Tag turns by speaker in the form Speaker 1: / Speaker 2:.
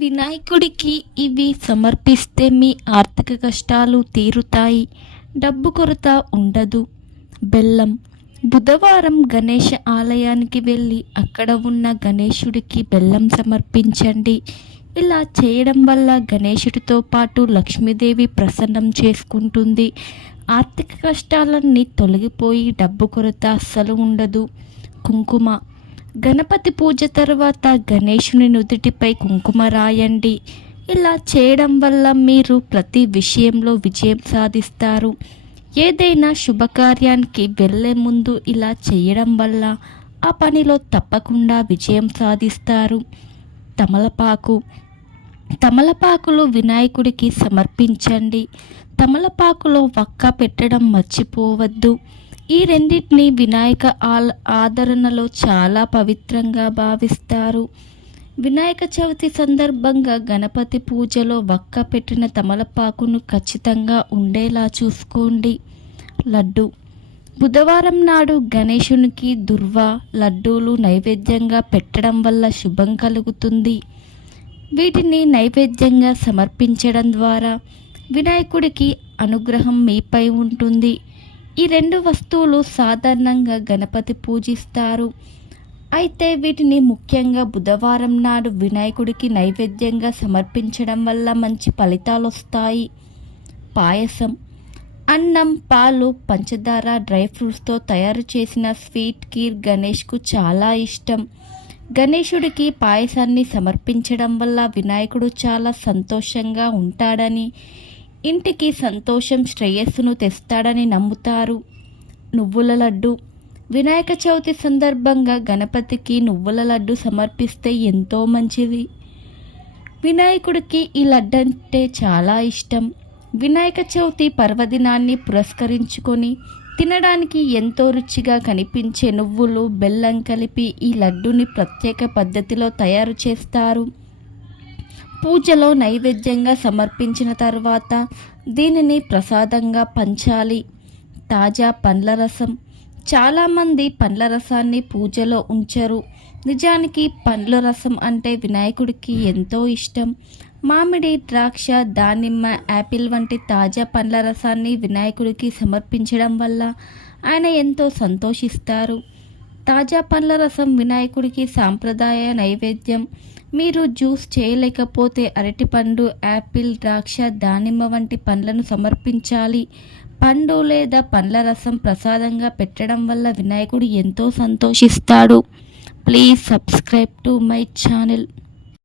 Speaker 1: వినాయకుడికి ఇవి సమర్పిస్తే మీ ఆర్థిక కష్టాలు తీరుతాయి. డబ్బు కొరత ఉండదు. బెల్లం. బుధవారం గణేష ఆలయానికి వెళ్ళి అక్కడ ఉన్న గణేశుడికి బెల్లం సమర్పించండి. ఇలా చేయడం వల్ల గణేశుడితో పాటు లక్ష్మీదేవి ప్రసన్నం చేసుకుంటుంది. ఆర్థిక కష్టాలన్నీ తొలగిపోయి డబ్బు కొరత అస్సలు ఉండదు. కుంకుమ. గణపతి పూజ తర్వాత గణేశుని నుదుటిపై కుంకుమ రాయండి. ఇలా చేయడం వల్ల మీరు ప్రతి విషయంలో విజయం సాధిస్తారు. ఏదైనా శుభకార్యానికి వెళ్ళే ముందు ఇలా చేయడం వల్ల ఆ పనిలో తప్పకుండా విజయం సాధిస్తారు. తమలపాకు. తమలపాకులు వినాయకుడికి సమర్పించండి. తమలపాకులో వక్క పెట్టడం మర్చిపోవద్దు. ఈ రెండింటిని వినాయక ఆల్ ఆదరణలో చాలా పవిత్రంగా భావిస్తారు. వినాయక చవితి సందర్భంగా గణపతి పూజలో వక్క పెట్టిన తమలపాకును ఖచ్చితంగా ఉండేలా చూసుకోండి. లడ్డు. బుధవారం నాడు గణేశునికి దుర్వ లడ్డూలు నైవేద్యంగా పెట్టడం వల్ల శుభం కలుగుతుంది. వీటిని నైవేద్యంగా సమర్పించడం ద్వారా వినాయకుడికి అనుగ్రహం మీపై ఉంటుంది. ఈ రెండు వస్తువులు సాధారణంగా గణపతి పూజిస్తారు. అయితే వీటిని ముఖ్యంగా బుధవారం నాడు వినాయకుడికి నైవేద్యంగా సమర్పించడం వల్ల మంచి ఫలితాలు వస్తాయి పాయసం అన్నం పాలు పంచదార డ్రై ఫ్రూట్స్తో తయారు చేసిన స్వీట్ కీర్ గణేష్కు చాలా ఇష్టం. గణేశుడికి పాయసాన్ని సమర్పించడం వల్ల వినాయకుడు చాలా సంతోషంగా ఉంటాడని ఇంటికి సంతోషం శ్రేయస్సును తెస్తాడని నమ్ముతారు. నువ్వుల లడ్డు. వినాయక చవితి సందర్భంగా గణపతికి నువ్వుల లడ్డు సమర్పిస్తే ఎంతో మంచిది. వినాయకుడికి ఈ లడ్డు అంటే చాలా ఇష్టం. వినాయక చవితి పర్వదినాన్ని పురస్కరించుకొని తినడానికి ఎంతో రుచిగా కనిపించే నువ్వులు బెల్లం కలిపి ఈ లడ్డుని ప్రత్యేక పద్ధతిలో తయారు చేస్తారు. పూజలో నైవేద్యంగా సమర్పించిన తర్వాత దీనిని ప్రసాదంగా పంచాలి. తాజా పండ్ల రసం. చాలామంది పండ్ల రసాన్ని పూజలో ఉంచరు. నిజానికి పండ్ల రసం అంటే వినాయకుడికి ఎంతో ఇష్టం. మామిడి ద్రాక్ష దానిమ్మ యాపిల్ వంటి తాజా పండ్ల రసాన్ని వినాయకుడికి సమర్పించడం వల్ల ఆయన ఎంతో సంతోషిస్తారు. తాజా పండ్ల రసం వినాయకుడికి సాంప్రదాయ నైవేద్యం. మీరు జ్యూస్ చేయలేకపోతే అరటిపండు యాపిల్ ద్రాక్ష దానిమ్మ వంటి పండ్లను సమర్పించాలి. పండు లేదా పండ్ల రసం ప్రసాదంగా పెట్టడం వల్ల వినాయకుడు ఎంతో సంతోషిస్తాడు. Please subscribe to my channel.